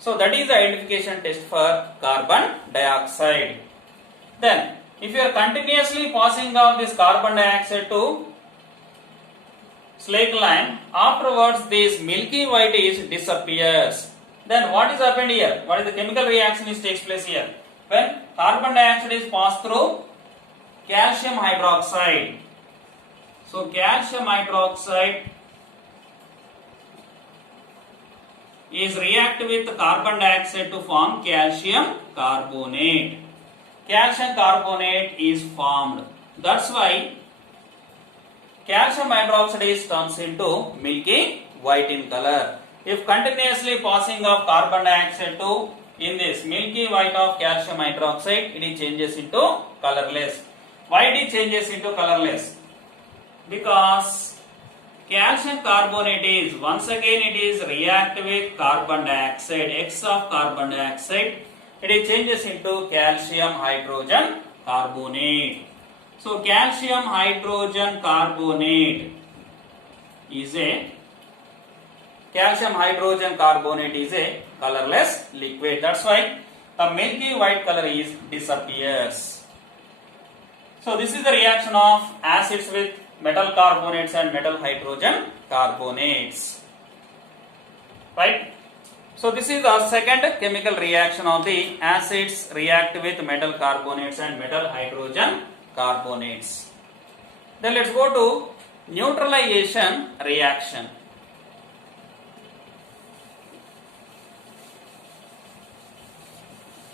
So that is the identification test for carbon dioxide. Then if you are continuously passing off this carbon dioxide to slake lime, afterwards this milky white is disappears. Then what is happened here? What is the chemical reaction which takes place here? When carbon dioxide is passed through calcium hydroxide. So calcium hydroxide is react with carbon dioxide to form calcium carbonate. Calcium carbonate is formed. That's why calcium hydroxide is turns into milky white in color. If continuously passing of carbon dioxide to in this milky white of calcium hydroxide, it changes into colorless. Why it changes into colorless? Because calcium carbonate is once again it is react with carbon dioxide, X of carbon dioxide, it changes into calcium hydrogen carbonate. So calcium hydrogen carbonate is a colorless liquid. That's why the milky white color is disappears. So this is the reaction of acids with metal carbonates and metal hydrogen carbonates. Right? So this is the second chemical reaction of the acids react with metal carbonates and metal hydrogen carbonates. Then let's go to neutralization reaction.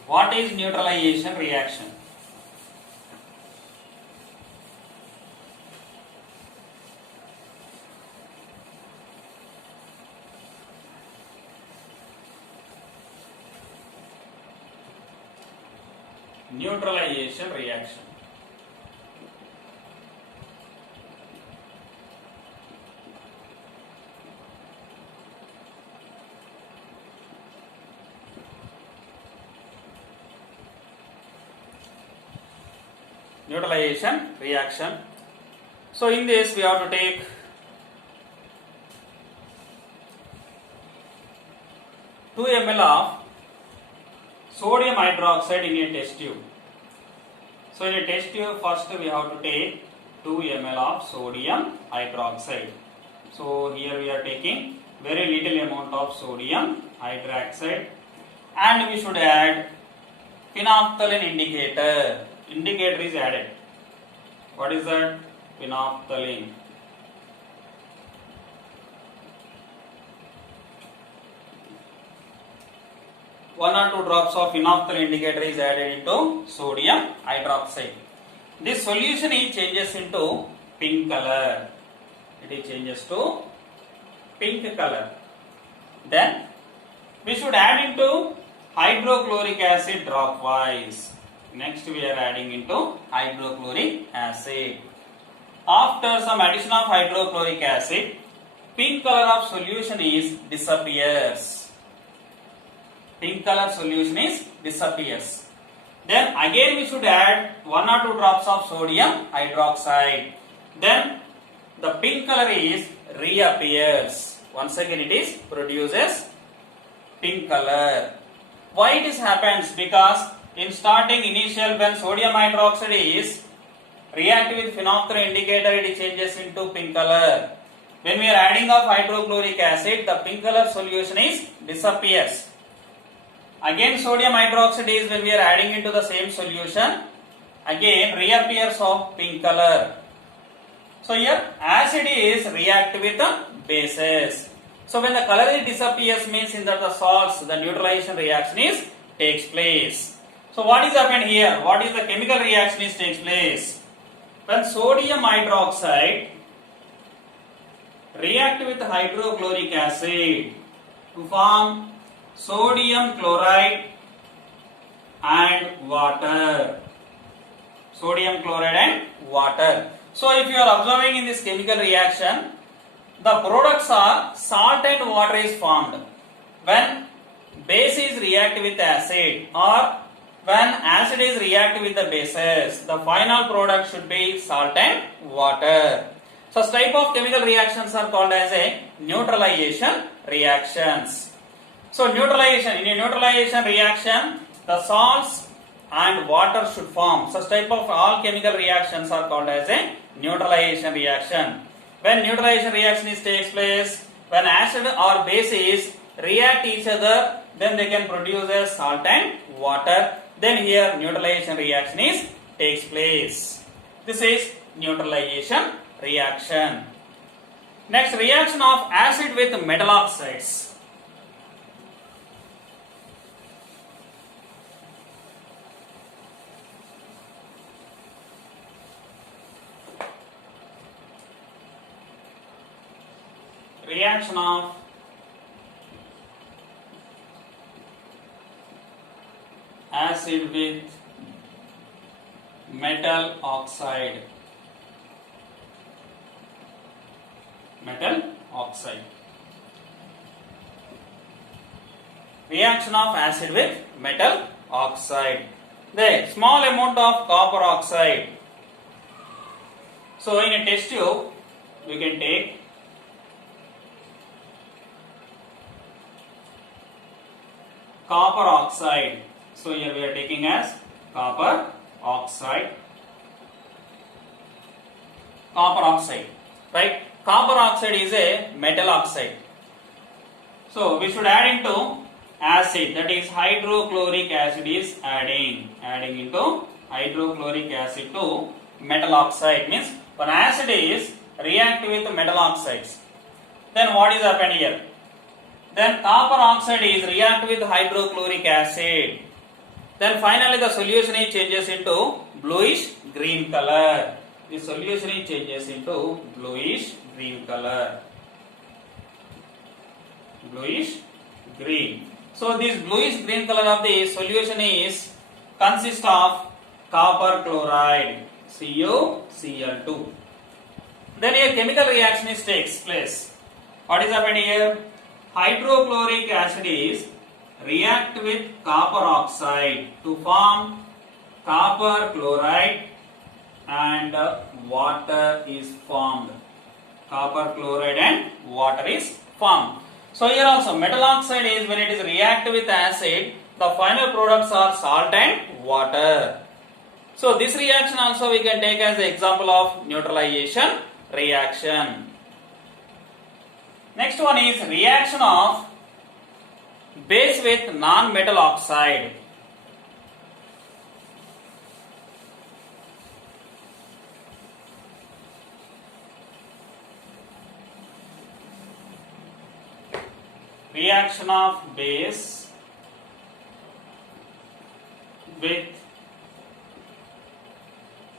What is neutralization reaction? Neutralization reaction. Neutralization reaction. So in this we have to take two ml of sodium hydroxide in a test tube. So in a test tube first we have to take 2 ml of sodium hydroxide. So here we are taking very little amount of sodium hydroxide and we should add phenolphthalein indicator. Indicator is added. What is that? Phenolphthalein. One or two drops of phenolphthalein indicator is added into sodium hydroxide. This solution is changes into pink color. It changes to pink color. Then we should add into hydrochloric acid dropwise. Next we are adding into hydrochloric acid. After some addition of hydrochloric acid, pink color of solution is disappears. Pink color solution is disappears. Then again we should add 1 or 2 drops of sodium hydroxide. Then the pink color is reappears. Once again it is produces pink color. Why this happens? Because in starting initial when sodium hydroxide is react with phenolphthalein indicator, it changes into pink color. When we are adding of hydrochloric acid, the pink color solution is disappears. Again sodium hydroxide is when we are adding into the same solution, again reappears of pink color. So here acid is react with the bases. So when the color disappears means in that the salts, the neutralization reaction is takes place. So what is happened here? What is the chemical reaction is takes place? When sodium hydroxide react with hydrochloric acid to form sodium chloride and water. Sodium chloride and water. So if you are observing in this chemical reaction, the products are salt and water is formed. When base is react with acid or when acid is react with the bases, the final product should be salt and water. So such type of chemical reactions are called as a neutralization reactions. So neutralization, in a neutralization reaction, the salts and water should form. Such type of all chemical reactions are called as a neutralization reaction. When neutralization reaction takes place, when acid or bases react each other, then they can produce a salt and water. Then here neutralization reaction takes place. This is neutralization reaction. Next, reaction of acid with metal oxides. Reaction of acid with metal oxide. Metal oxide. Reaction of acid with metal oxide. The small amount of copper oxide. So in a test tube, we can take copper oxide. So here we are taking as copper oxide. Copper oxide, right? Copper oxide is a metal oxide. So we should add into acid, that is hydrochloric acid is adding into hydrochloric acid to metal oxide. Means when acid is react with metal oxides, then what is happened here? Then copper oxide is react with hydrochloric acid. Then finally the solution changes into bluish green color. The solution changes into bluish green color. Bluish green. So this bluish green color of the solution is consist of copper chloride, CuCl2. Then a chemical reaction takes place. What is happening here? Hydrochloric acid is react with copper oxide to form copper chloride and water is formed. Copper chloride and water is formed. So here also metal oxide is when it is react with acid, the final products are salt and water. So this reaction also we can take as an example of neutralization reaction. Next one is reaction of base with non-metal oxide. Reaction of base with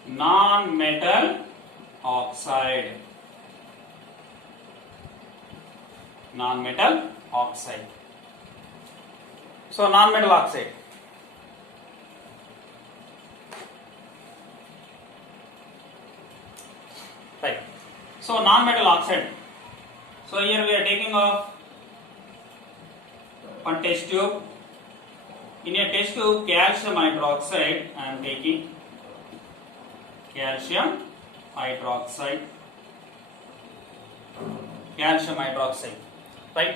non-metal oxide. Non-metal oxide. So non-metal oxide. Right. So non-metal oxide. So here we are taking off one test tube. In a test tube, calcium hydroxide, I am taking calcium hydroxide. Calcium hydroxide, right?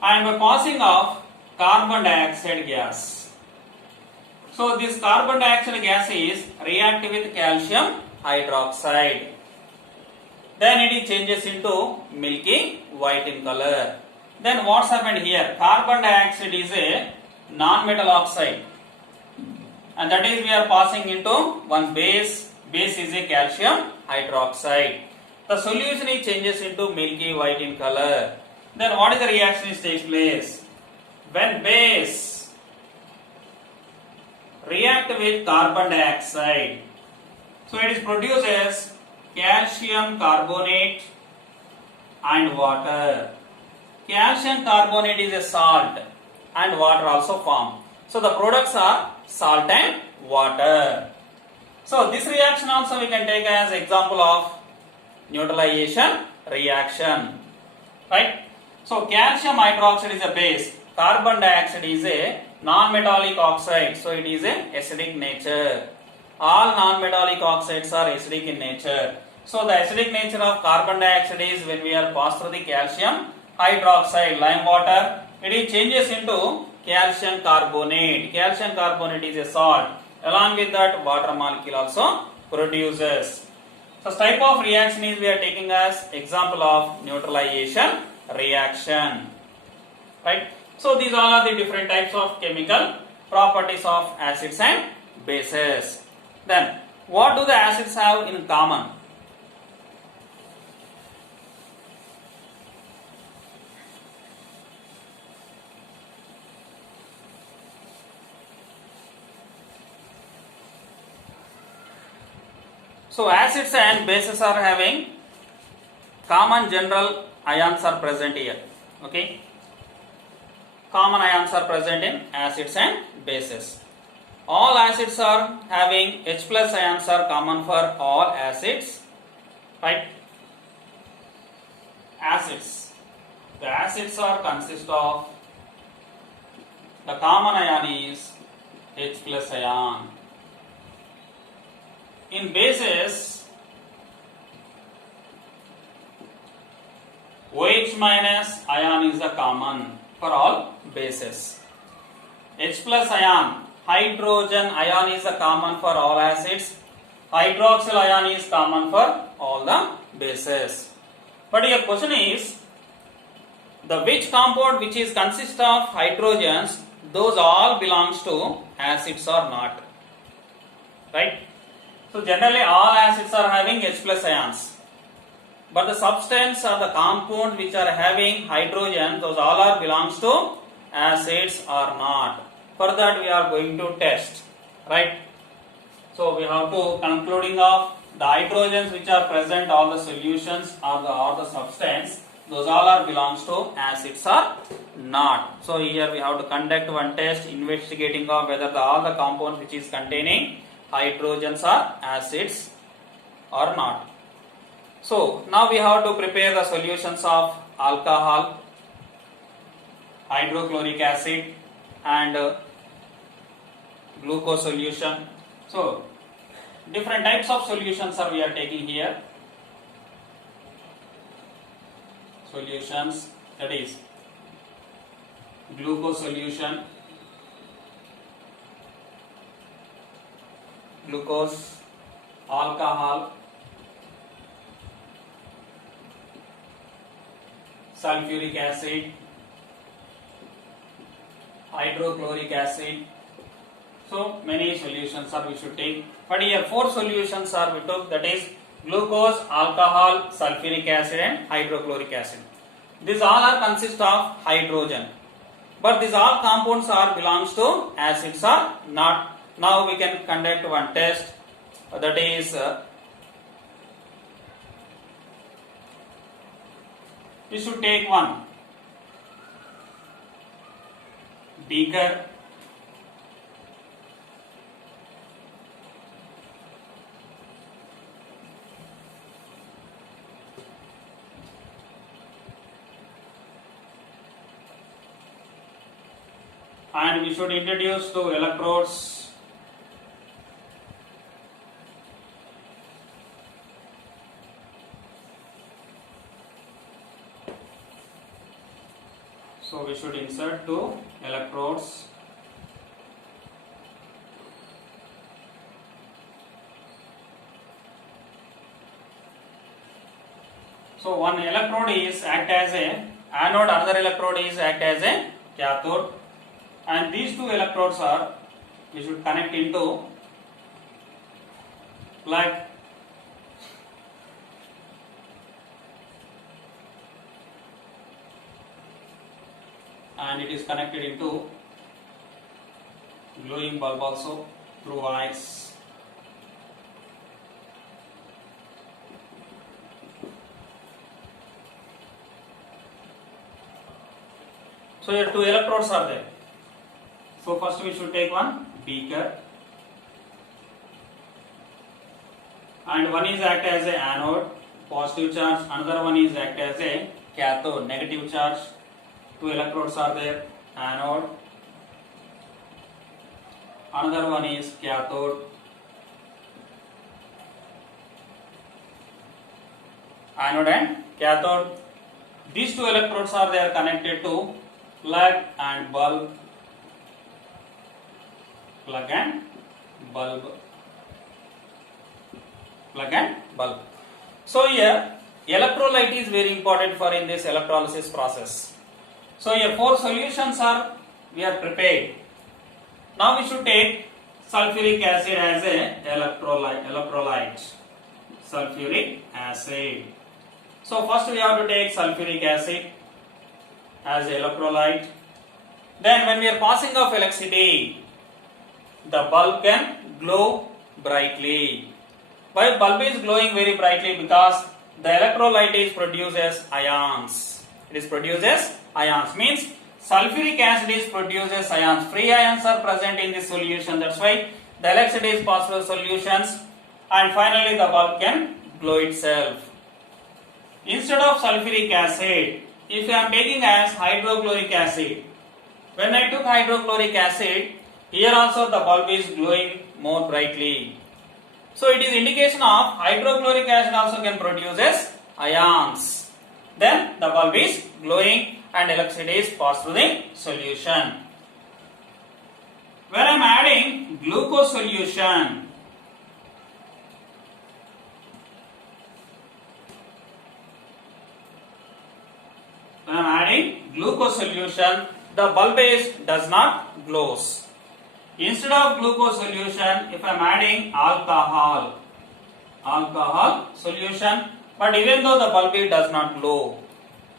I am passing off carbon dioxide gas. So this carbon dioxide gas is react with calcium hydroxide. Then it changes into milky white in color. Then what's happened here? Carbon dioxide is a non-metal oxide, and that is we are passing into one base. Base is a calcium hydroxide. The solution changes into milky white in color. Then what is the reaction that takes place? When base react with carbon dioxide, so it is produces calcium carbonate and water. Calcium carbonate is a salt and water also form. So the products are salt and water. So this reaction also we can take as example of neutralization reaction, right? So calcium hydroxide is a base, carbon dioxide is a non-metallic oxide, so it is a acidic nature. All non-metallic oxides are acidic in nature. So the acidic nature of carbon dioxide is when we are pass through the calcium hydroxide, lime water, it changes into calcium carbonate. Calcium carbonate is a salt. Along with that, water molecule also produces. So, type of reaction is we are taking as example of neutralization reaction. Right? So, these all are the different types of chemical properties of acids and bases. Then, what do the acids have in common? So, acids and bases are having common general ions are present here. Okay. Common ions are present in acids and bases. All acids are having H plus ions are common for all acids. Right. Acids. The acids are consist of the common ion is H plus ion. In bases, OH minus ion is the common for all bases. H plus ion, hydrogen ion is the common for all acids. Hydroxyl ion is common for all the bases. But your question is, the which compound which is consist of hydrogens, those all belongs to acids or not? Right? So generally all acids are having H plus ions. But the substance or the compound which are having hydrogen, those all are belongs to acids or not. For that we are going to test. Right? So we have to concluding of the hydrogens which are present all the solutions or the substance, those all are belongs to acids or not. So here we have to conduct one test investigating of whether all the compounds which is containing hydrogens are acids or not. So now we have to prepare the solutions of alcohol, hydrochloric acid and glucose solution. So different types of solutions are we are taking here. Solutions, that is glucose solution, glucose, alcohol, sulfuric acid, hydrochloric acid. So many solutions are we should take. But here 4 solutions are we took, that is glucose, alcohol, sulfuric acid and hydrochloric acid. These all are consist of hydrogen. But these all compounds are belongs to acids or not. Now we can conduct one test, that is we should take one beaker, and we should introduce 2 electrodes. So we should insert 2 electrodes. So one electrode is act as a anode, another electrode is act as a cathode, and these 2 electrodes are we should connect into plug. And it is connected into glowing bulb also through wires. So here 2 electrodes are there. So first we should take one beaker, and one is act as a anode, positive charge, another one is act as a cathode, negative charge. 2 electrodes are there, anode, another one is cathode, anode and cathode. These 2 electrodes are there connected to plug and bulb, plug and bulb, plug and bulb. So here electrolyte is very important for in this electrolysis process. So here 4 solutions are we are prepared. Now we should take sulfuric acid as a electrolyte. Sulfuric acid. So first we have to take sulfuric acid as electrolyte. Then when we are passing off electricity, the bulb can glow brightly. Why bulb is glowing very brightly? Because the electrolyte is produces ions. It is produces ions, means sulfuric acid is produces ions. Free ions are present in this solution. That's why the electricity is passed through solutions, and finally the bulb can glow itself. Instead of sulfuric acid, if I am taking as hydrochloric acid, when I took hydrochloric acid, here also the bulb is glowing more brightly. So it is indication of hydrochloric acid also can produces ions. Then the bulb is glowing and electricity is passed through the solution. When I am adding glucose solution, the bulb does not glows. Instead of glucose solution, if I am adding alcohol solution, but even though the bulb does not glow,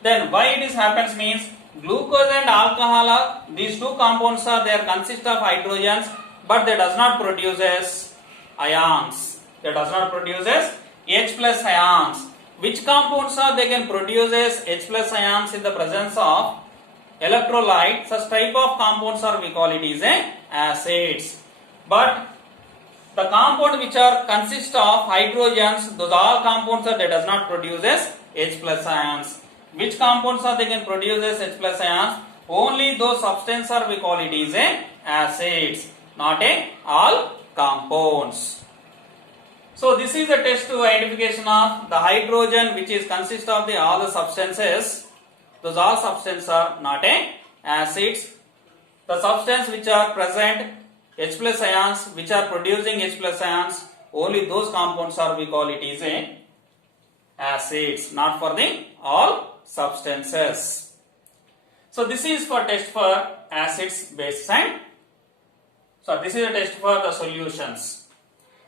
then why it is happens means glucose and alcohol these two compounds are there consist of hydrogens, but they does not produces ions. They does not produces H plus ions. Which compounds are they can produces H plus ions in the presence of electrolyte? Such type of compounds are we call it is a acids. But the compound which are consist of hydrogens, those all compounds are they does not produces H plus ions. Which compounds are they can produces H plus ions? Only those substances are we call it is a acids, not a all compounds. So this is a test to identification of the hydrogen which is consist of the all the substances. Those all substances are not a acids. The substance which are present H plus ions, which are producing H plus ions, only those compounds are we call it is a acids, not for the all substances. So this is for test for acids, bases and so this is a test for the solutions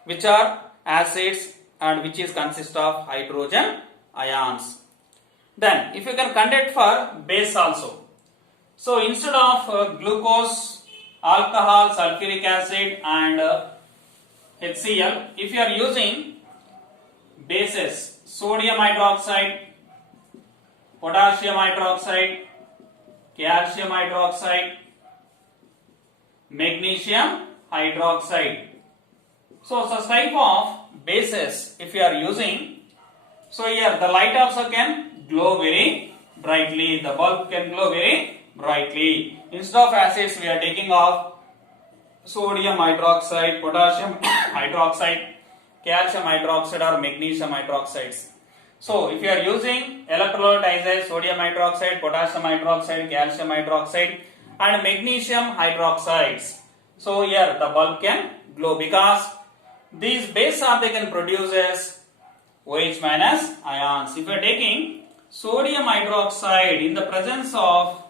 which are acids and which is consist of hydrogen ions. Then if you can conduct for base also. So instead of glucose, alcohol, sulfuric acid and HCl, if you are using bases, sodium hydroxide, potassium hydroxide, calcium hydroxide, magnesium hydroxide. So such type of bases if you are using, so here the light also can glow very brightly, the bulb can glow very brightly. Instead of acids we are taking of sodium hydroxide, potassium hydroxide, calcium hydroxide or magnesium hydroxides. So if you are using electrolyte as sodium hydroxide, potassium hydroxide, calcium hydroxide and magnesium hydroxides, so here the bulb can glow because these bases are they can produce as OH minus ions. If you are taking sodium hydroxide in the presence of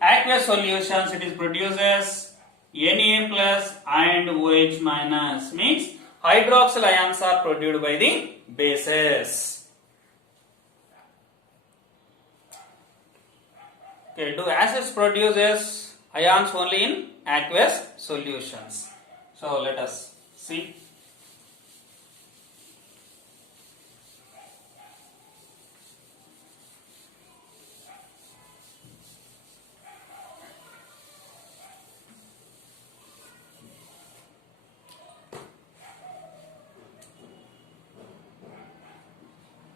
aqueous solutions, it is produces Na plus and OH minus, means hydroxyl ions are produced by the bases. Okay, do acids produces ions only in aqueous solutions? So let us see.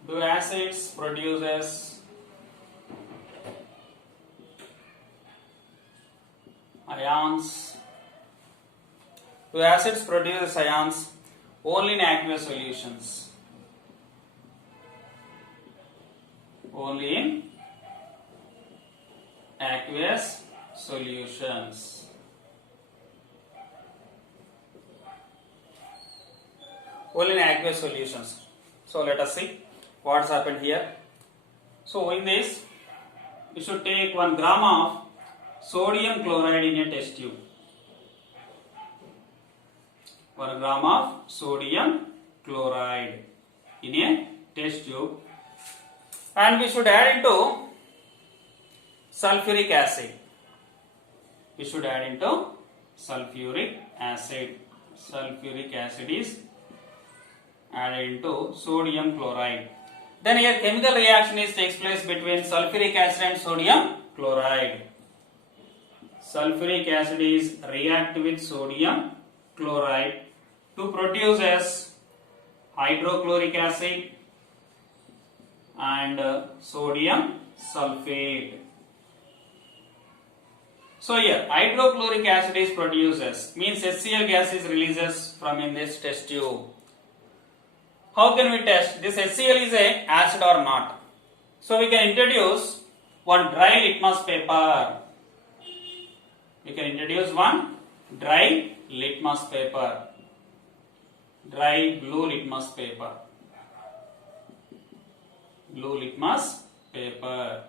Do acids produces ions? Do acids produce ions only in aqueous solutions? Only in aqueous solutions. Only in aqueous solutions. So let us see what's happened here. So in this, you should take 1 gram of sodium chloride in a test tube. 1 gram of sodium chloride in a test tube, and we should add into sulfuric acid. We should add into sulfuric acid. Sulfuric acid is added into sodium chloride. Then here chemical reaction takes place between sulfuric acid and sodium chloride. Sulfuric acid is react with sodium chloride to produce as hydrochloric acid and sodium sulfate. So here hydrochloric acid is produced as, means HCl gas is releases from in this test tube. How can we test this HCl is a acid or not? So we can introduce one dry litmus paper. We can introduce one dry litmus paper. Dry blue litmus paper. Blue litmus paper.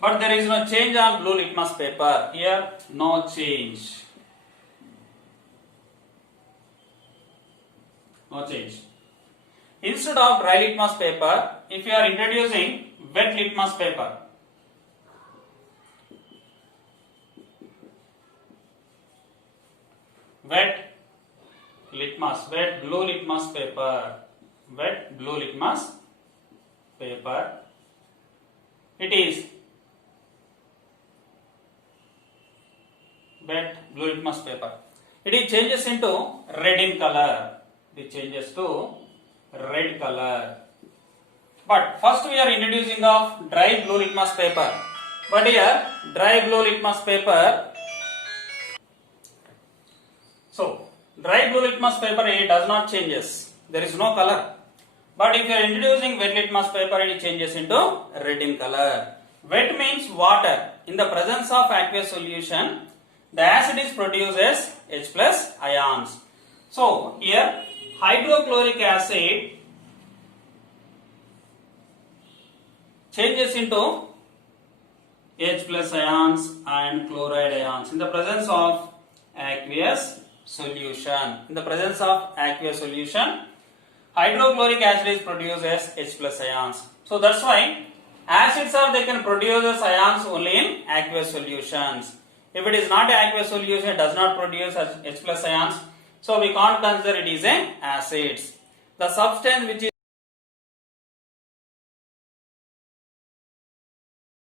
But there is no change on blue litmus paper. Here, no change. No change. Instead of dry litmus paper, if you are introducing wet litmus paper, wet blue litmus paper, wet blue litmus paper, it is wet blue litmus paper. It changes into red in color. It changes to red color. But first we are introducing of dry blue litmus paper. But here dry blue litmus paper. So dry blue litmus paper, it does not changes. There is no color. But if you are introducing wet litmus paper, it changes into red in color. Wet means water. In the presence of aqueous solution, the acid is produced as H plus ions. So here hydrochloric acid changes into H plus ions and chloride ions in the presence of aqueous solution. In the presence of aqueous solution, hydrochloric acid is produced as H plus ions. So that's why acids they can produce as ions only in aqueous solutions. If it is not an aqueous solution, it does not produce as H plus ions. So we can't consider it is an acids. The substance which is